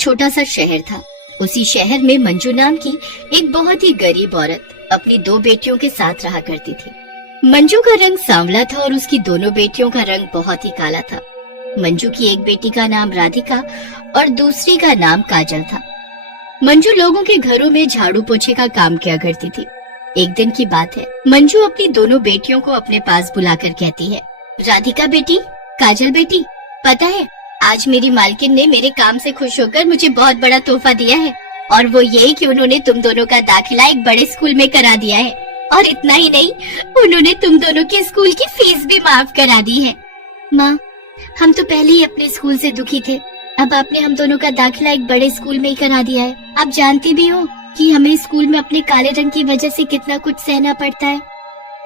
छोटा सा शहर था। उसी शहर में मंजू नाम की एक बहुत ही गरीब औरत अपनी 2 बेटियों के साथ रहा करती थी। मंजू का रंग सांवला था और उसकी दोनों बेटियों का रंग बहुत ही काला था। मंजू की एक बेटी का नाम राधिका और दूसरी का नाम काजल था। मंजू लोगों के घरों में झाड़ू पोछे का काम किया करती थी। एक दिन की बात है, मंजू अपनी दोनों बेटियों को अपने पास बुलाकर कहती है, राधिका बेटी, काजल बेटी, पता है आज मेरी मालकिन ने मेरे काम से खुश होकर मुझे बहुत बड़ा तोहफा दिया है, और वो ये कि उन्होंने तुम दोनों का दाखिला एक बड़े स्कूल में करा दिया है। और इतना ही नहीं, उन्होंने तुम दोनों के स्कूल की फीस भी माफ करा दी है। माँ, हम तो पहले ही अपने स्कूल से दुखी थे, अब आपने हम दोनों का दाखिला एक बड़े स्कूल में ही करा दिया है। आप जानती भी हो कि हमें स्कूल में अपने काले रंग की वजह से कितना कुछ सहना पड़ता है।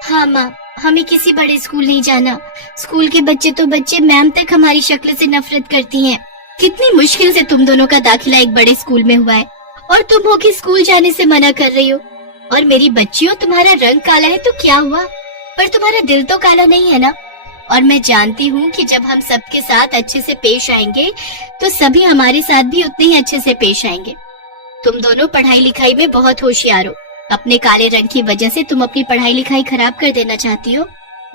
हाँ माँ, हमें किसी बड़े स्कूल नहीं जाना। स्कूल के बच्चे तो बच्चे, मैम तक हमारी शक्ल से नफरत करती हैं। कितनी मुश्किल से तुम दोनों का दाखिला एक बड़े स्कूल में हुआ है और तुम हो कि स्कूल जाने से मना कर रही हो। और मेरी बच्चियों, तुम्हारा रंग काला है तो क्या हुआ, पर तुम्हारा दिल तो काला नहीं है ना। और मैं जानती हूँ कि जब हम सबके साथ अच्छे से पेश आएंगे तो सभी हमारे साथ भी उतने ही अच्छे से पेश आएंगे। तुम दोनों पढ़ाई लिखाई में बहुत होशियार हो। अपने काले रंग की वजह से तुम अपनी पढ़ाई लिखाई खराब कर देना चाहती हो।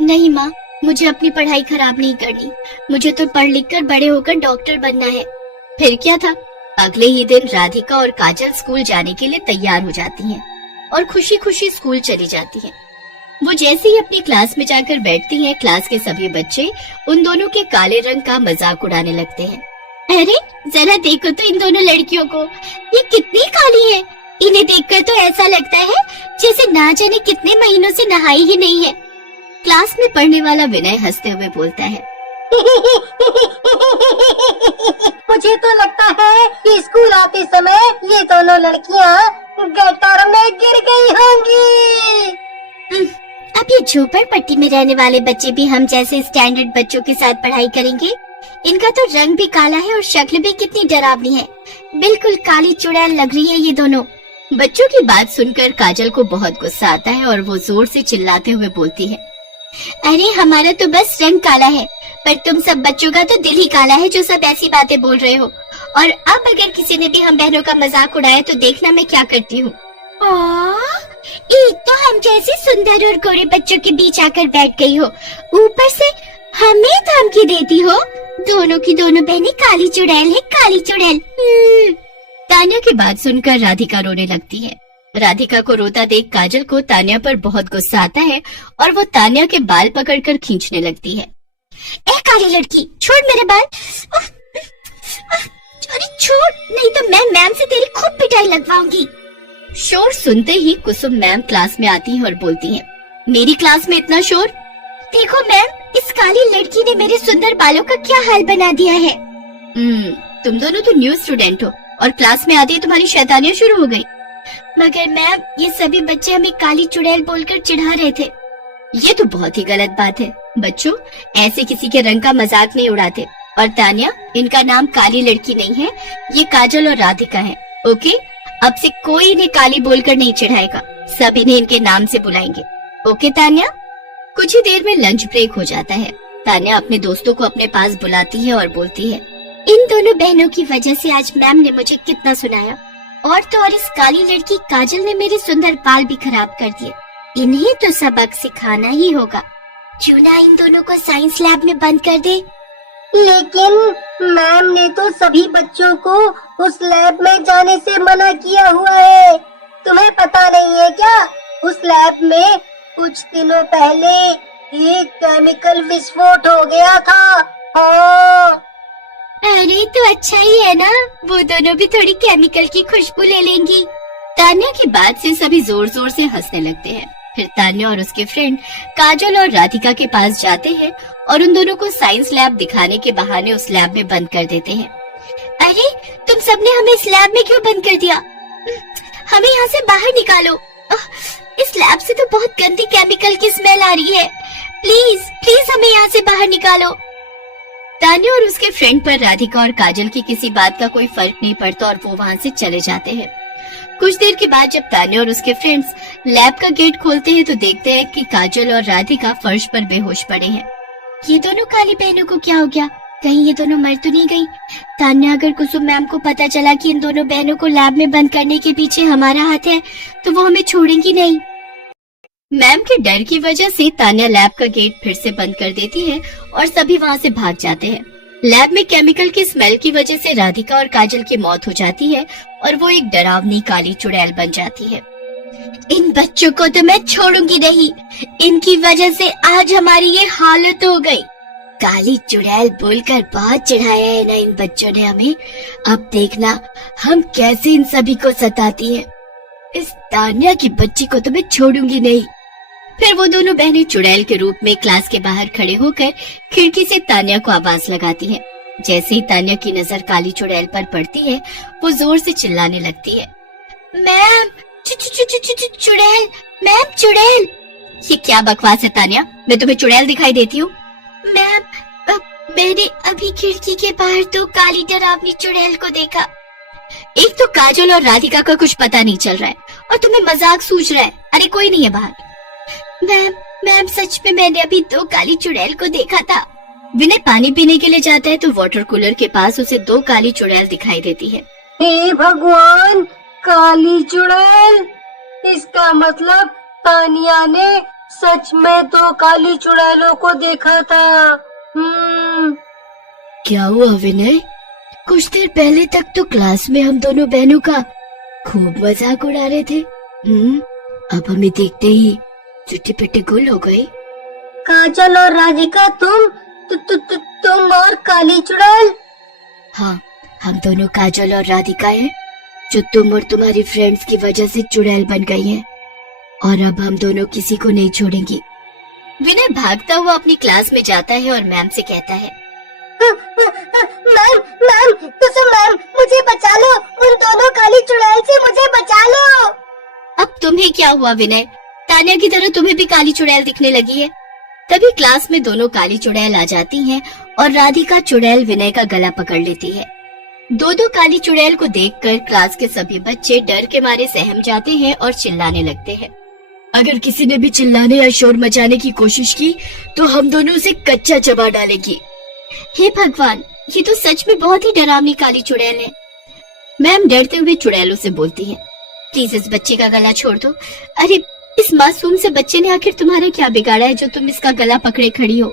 नहीं माँ, मुझे अपनी पढ़ाई खराब नहीं करनी। मुझे तो पढ़ लिख कर बड़े होकर डॉक्टर बनना है। फिर क्या था, अगले ही दिन राधिका और काजल स्कूल जाने के लिए तैयार हो जाती हैं और खुशी खुशी स्कूल चली जाती हैं। वो जैसे ही अपनी क्लास में जाकर बैठती हैं, क्लास के सभी बच्चे उन दोनों के काले रंग का मजाक उड़ाने लगते हैं। अरे जरा देखो तो इन दोनों लड़कियों को, ये कितनी काली है। इन्हें देखकर तो ऐसा लगता है जैसे ना जाने कितने महीनों से नहाई ही नहीं है। क्लास में पढ़ने वाला विनय हंसते हुए बोलता है, मुझे तो लगता है कि स्कूल आते समय ये दोनों लड़कियां गटर में गिर गई होंगी। अब ये झोपड़पट्टी में रहने वाले बच्चे भी हम जैसे स्टैंडर्ड बच्चों के साथ पढ़ाई करेंगे। इनका तो रंग भी काला है और शक्ल भी कितनी डरावनी है। बिल्कुल काली चुड़ैल लग रही है ये दोनों। बच्चों की बात सुनकर काजल को बहुत गुस्सा आता है और वो जोर से चिल्लाते हुए बोलती है, अरे हमारा तो बस रंग काला है, पर तुम सब बच्चों का तो दिल ही काला है जो सब ऐसी बातें बोल रहे हो। और अब अगर किसी ने भी हम बहनों का मजाक उड़ाया तो देखना मैं क्या करती हूँ। एक तो हम जैसे सुंदर और गोरे बच्चों के बीच आकर बैठ गई हो, ऊपर से हमें धमकी देती हो। दोनों की दोनों बहनें काली चुड़ैल है, काली चुड़ैल। तान्या की बात सुनकर राधिका रोने लगती है। राधिका को रोता देख काजल को तान्या पर बहुत गुस्सा आता है और वो तान्या के बाल पकड़कर खींचने लगती है। ए काली लड़की, छोड़ मेरे बाल। अरे छोड़, नहीं तो मैं मैम से तेरी खूब पिटाई लगवाऊंगी। शोर सुनते ही कुसुम मैम क्लास में आती है और बोलती है, मेरी क्लास में इतना शोर? देखो मैम, इस काली लड़की ने मेरे सुंदर बालों का क्या हाल बना दिया है। तुम दोनों तो न्यू स्टूडेंट हो और क्लास में आते ही तुम्हारी शैतानियां शुरू हो गई। मगर मैम, ये सभी बच्चे हमें काली चुड़ैल बोलकर चिढ़ा रहे थे। ये तो बहुत ही गलत बात है। बच्चों, ऐसे किसी के रंग का मजाक नहीं उड़ाते। और तान्या, इनका नाम काली लड़की नहीं है, ये काजल और राधिका है। ओके, अब से कोई इन्हें काली बोलकर नहीं चिढ़ाएगा, सब इन्हें इनके नाम से बुलाएंगे। ओके तान्या? कुछ ही देर में लंच ब्रेक हो जाता है। तान्या अपने दोस्तों को अपने पास बुलाती है और बोलती है, इन दोनों बहनों की वजह से आज मैम ने मुझे कितना सुनाया। और तो और इस काली लड़की काजल ने मेरे सुंदर बाल भी खराब कर दिए। इन्हें तो सबक सिखाना ही होगा। क्यों ना इन दोनों को साइंस लैब में बंद कर दे। लेकिन मैम ने तो सभी बच्चों को उस लैब में जाने से मना किया हुआ है। तुम्हें पता नहीं है क्या, उस लैब में कुछ दिनों पहले एक केमिकल विस्फोट हो गया था। हाँ। अरे तो अच्छा ही है ना, वो दोनों भी थोड़ी केमिकल की खुशबू ले लेंगी। तान्या की बात से सभी जोर जोर से हंसने लगते हैं। फिर तान्या और उसके फ्रेंड काजल और राधिका के पास जाते हैं और उन दोनों को साइंस लैब दिखाने के बहाने उस लैब में बंद कर देते हैं। अरे तुम सबने हमें इस लैब में क्यों बंद कर दिया? हमें यहाँ से बाहर निकालो। इस लैब से तो बहुत गंदी केमिकल की स्मेल आ रही है। प्लीज प्लीज हमें यहाँ से बाहर निकालो। तान्या और उसके फ्रेंड पर राधिका और काजल की किसी बात का कोई फर्क नहीं पड़ता और वो वहाँ से चले जाते हैं। कुछ देर के बाद जब तान्या और उसके फ्रेंड्स लैब का गेट खोलते हैं तो देखते हैं कि काजल और राधिका फर्श पर बेहोश पड़े हैं। ये दोनों काली बहनों को क्या हो गया? कहीं ये दोनों मर तो नहीं गई? तान्या, अगर कुसुम मैम को पता चला कि इन दोनों बहनों को लैब में बंद करने के पीछे हमारा हाथ है तो वो हमें छोड़ेंगी नहीं। मैम के डर की वजह से तान्या लैब का गेट फिर से बंद कर देती है और सभी वहाँ से भाग जाते हैं। लैब में केमिकल की स्मेल की वजह से राधिका और काजल की मौत हो जाती है और वो एक डरावनी काली चुड़ैल बन जाती है। इन बच्चों को तो मैं छोड़ूंगी नहीं, इनकी वजह से आज हमारी ये हालत हो गई। काली चुड़ैल बोलकर बहुत चिढ़ाया है ना इन बच्चों ने हमें। अब देखना हम कैसे इन सभी को सताती हैं। इस तान्या की बच्ची को तो मैं छोड़ूंगी नहीं। फिर वो दोनों बहनें चुड़ैल के रूप में क्लास के बाहर खड़े होकर खिड़की से तान्या को आवाज लगाती हैं। जैसे ही तान्या की नजर काली चुड़ैल पर पड़ती है, वो जोर से चिल्लाने लगती है, मैम चुड़ैल, मैम चुड़ैल। ये क्या बकवास है तान्या, मैं तुम्हें चुड़ैल दिखाई देती हूँ? मैम, मैंने अभी खिड़की के बाहर तो काली डरावनी चुड़ैल को देखा। एक तो काजल और राधिका का कुछ पता नहीं चल रहा है और तुम्हें मजाक सूझ रहा है। अरे कोई नहीं है बाहर। मैम सच में मैंने अभी 2 काली चुड़ैल को देखा था। विनय पानी पीने के लिए जाता है तो वाटर कूलर के पास उसे 2 काली चुड़ैल दिखाई देती है। हे भगवान, काली चुड़ैल! इसका मतलब तानिया ने सच में 2 काली चुड़ैलों को देखा था। क्या हुआ विनय? कुछ देर पहले तक तो क्लास में हम दोनों बहनों का खूब मजाक उड़ा रहे थे। अब हमें देखते ही चुट्टी पिट्टी गुल हो गई। काजल और राधिका, तुम और काली चुड़ैल? हाँ, हम दोनों काजल और राधिका हैं, जो तुम और तुम्हारी फ्रेंड्स की वजह से चुड़ैल बन गई हैं। और अब हम दोनों किसी को नहीं छोड़ेंगे। विनय भागता हुआ अपनी क्लास में जाता है और मैम से कहता है, मैम, कुसुम मैम, मुझे बचा लो, उन दोनों काली चुड़ैल से मुझे बचा लो। अब तुम्हें क्या हुआ विनय? तान्या की तरह तुम्हें भी काली चुड़ैल दिखने लगी है? तभी क्लास में दोनों काली चुड़ैल आ जाती हैं और राधिका चुड़ैल विनय का गला पकड़ लेती है। 2 काली चुड़ैल को देखकर क्लास के सभी बच्चे डर के मारे सहम जाते हैं और चिल्लाने लगते हैं। अगर किसी ने भी चिल्लाने या शोर मचाने की कोशिश की तो हम दोनों उसे कच्चा चबा डालेंगी। हे भगवान, ये तो सच में बहुत ही डरावनी काली चुड़ैल है। मैम डरते हुए चुड़ैलों से बोलती है, प्लीज इस बच्चे का गला छोड़ दो। अरे इस मासूम से बच्चे ने आखिर तुम्हारा क्या बिगाड़ा है जो तुम इसका गला पकड़े खड़ी हो?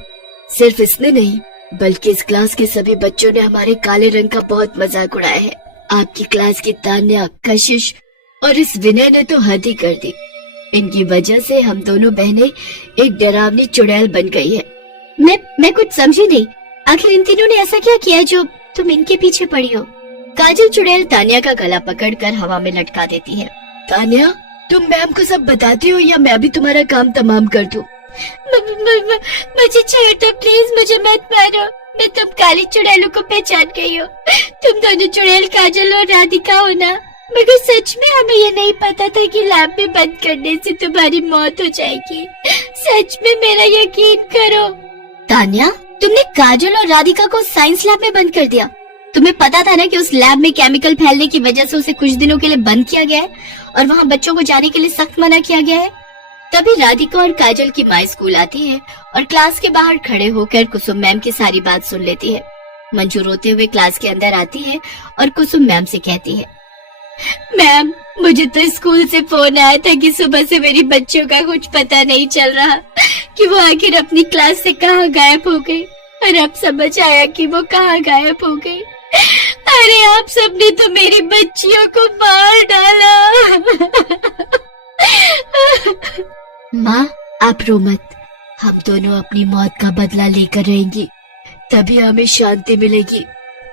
सिर्फ इसने नहीं, बल्कि इस क्लास के सभी बच्चों ने हमारे काले रंग का बहुत मजाक उड़ाया है। आपकी क्लास की तान्या, कशिश और इस विनय ने तो हद ही कर दी। इनकी वजह से हम दोनों बहनें एक डरावनी चुड़ैल बन गई है। मैं कुछ समझी नहीं, आखिर इन तीनों ने ऐसा क्या किया जो तुम इनके पीछे पड़ी हो? काजल चुड़ैल तान्या का गला पकड़कर हवा में लटका देती है। तान्या, तुम मैम को सब बताती हो या मैं भी तुम्हारा काम तमाम कर दूं? मुझे छोड़ दो प्लीज, मुझे मत मारो। मैं तुम काली चुड़ैलों को पहचान गई हो। तुम दोनों चुड़ैल काजल और राधिका हो ना? मगर सच में हमें ये नहीं पता था कि लैब में बंद करने से तुम्हारी मौत हो जाएगी। सच में मेरा यकीन करो। तान्या, तुमने काजल और राधिका को साइंस लैब में बंद कर दिया। तुम्हें पता था ना कि उस लैब में केमिकल फैलने की वजह से उसे कुछ दिनों के लिए बंद किया गया है और वहाँ बच्चों को जाने के लिए सख्त मना किया गया है। तभी राधिका और काजल की माँ स्कूल आती है और क्लास के बाहर खड़े होकर कुसुम मैम की सारी बात सुन लेती है। मंजू रोते हुए क्लास के अंदर आती है और कुसुम मैम से कहती है, मैम, मुझे तो स्कूल से फोन आया था कि सुबह से मेरी बच्चों का कुछ पता नहीं चल रहा कि वो आखिर अपनी क्लास से कहाँ गायब हो गई, और अब समझ आया कि वो कहाँ गायब हो गई। अरे आप सबने तो मेरी बच्चियों को मार डाला। माँ, आप रो मत, हम दोनों अपनी मौत का बदला लेकर रहेंगी, तभी हमें शांति मिलेगी।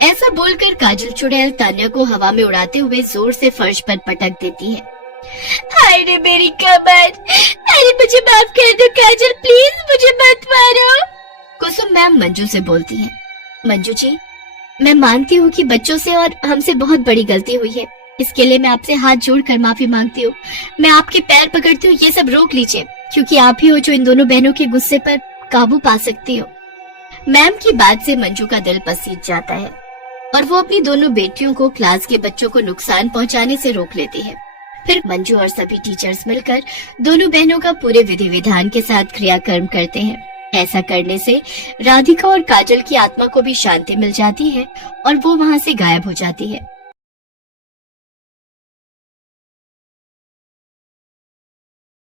ऐसा बोलकर काजल चुड़ैल तान्या को हवा में उड़ाते हुए जोर से फर्श पर पटक देती है। हाय रे मेरी कमर! अरे मुझे माफ कर दो काजल, प्लीज मुझे मत मारो। कुसुम मैम मंजू से बोलती है, मंजू जी, मैं मानती हूँ कि बच्चों से और हमसे बहुत बड़ी गलती हुई है। इसके लिए मैं आपसे हाथ जोड़कर माफी मांगती हूँ। मैं आपके पैर पकड़ती हूँ, ये सब रोक लीजिए, क्योंकि आप ही हो जो इन दोनों बहनों के गुस्से पर काबू पा सकती हो। मैम की बात से मंजू का दिल पसीज जाता है और वो अपनी दोनों बेटियों को क्लास के बच्चों को नुकसान पहुंचाने से रोक लेती है। फिर मंजू और सभी टीचर्स मिलकर दोनों बहनों का पूरे विधि विधान के साथ क्रियाकर्म करते हैं। ऐसा करने से राधिका और काजल की आत्मा को भी शांति मिल जाती है और वो वहाँ से गायब हो जाती है।